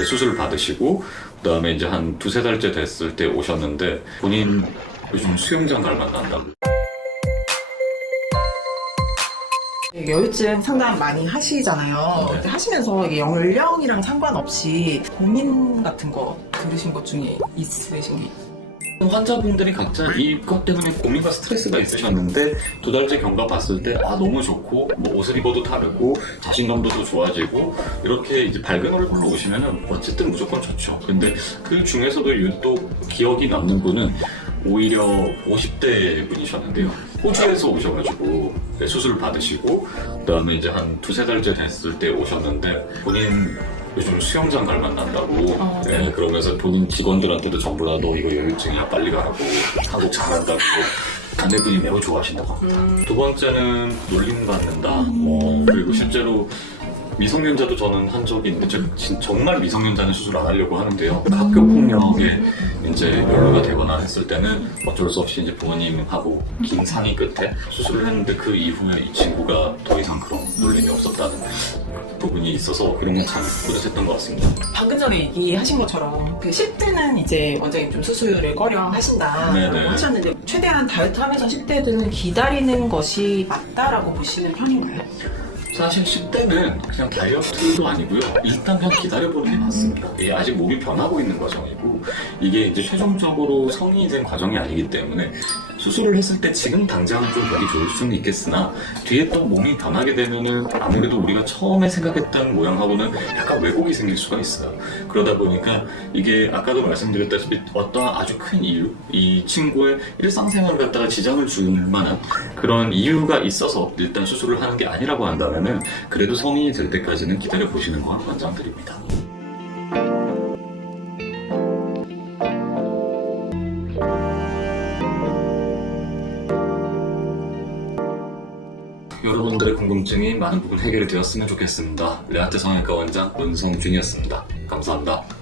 네, 수술 받으시고 그다음에 이제 한 두세 달째 됐을 때 오셨는데 본인 요즘 수영장 갈 만난다고. 여유증 상담 많이 하시잖아요. 네. 하시면서 이게 연령이랑 상관없이 고민 같은 거 들으신 것 중에 있으신가요? 환자분들이 각자 이것 때문에 고민과 스트레스가 있으셨는데 두 달째 경과 봤을 때 아 너무 좋고 뭐 옷을 입어도 다르고 자신감도 더 좋아지고 이렇게 이제 밝은 얼굴로 오시면은 어쨌든 무조건 좋죠. 근데 그 중에서도 유독 기억이 남는 분은 오히려 50대 분이셨는데요. 호주에서 오셔가지고 네, 수술을 받으시고 그다음에 이제 한 두세 달째 됐을 때 오셨는데 본인 요즘 수영장 갈 만난다고 어. 네, 그러면서 본인 직원들한테도 전부 다 너 이거 여유증이야 빨리 가라고 한국 잘한다고 아내분이 매우 좋아하신다고 합니다. 두 번째는 놀림 받는다. 어, 그리고 실제로 미성년자도 저는 한 적이 있는데 저 진- 정말 미성년자는 수술 안 하려고 하는데요. 학교 폭력에 이제 연루가 되거나 했을 때는 어쩔 수 없이 이제 부모님하고 긴 상의 끝에 수술을 했는데 그 이후에 이 친구가 더 이상 그런 놀림이 없었다는 부분이 있어서 그런 건 참 뿌듯했던 것 같습니다. 방금 전에 얘기하신 것처럼 그 10대는 이제 원장님 좀 수술을 꺼려 하신다 네네. 하셨는데 최대한 다이어트 하면서 10대들은 기다리는 것이 맞다라고 보시는 편인가요? 사실 10대는 그냥 다이어트도 아니고요. 일단 그냥 기다려보는 게 맞습니다. 이게 아직 몸이 변하고 있는 과정이고 이게 이제 최종적으로 성인이 된 과정이 아니기 때문에 수술을 했을 때 지금 당장은 좀 별이 좋을 수는 있겠으나 뒤에 또 몸이 변하게 되면은 아무래도 우리가 처음에 생각했던 모양하고는 약간 왜곡이 생길 수가 있어요. 그러다 보니까 이게 아까도 말씀드렸다시피 어떤 아주 큰 이유, 이 친구의 일상생활을 갖다가 지장을 줄 만한 그런 이유가 있어서 일단 수술을 하는 게 아니라고 한다면은 그래도 성인이 될 때까지는 기다려 보시는 건 권장드립니다. 여러분들의 궁금증이 많은 부분 해결이 되었으면 좋겠습니다. 레아트 성형외과 원장 문성준이었습니다. 감사합니다.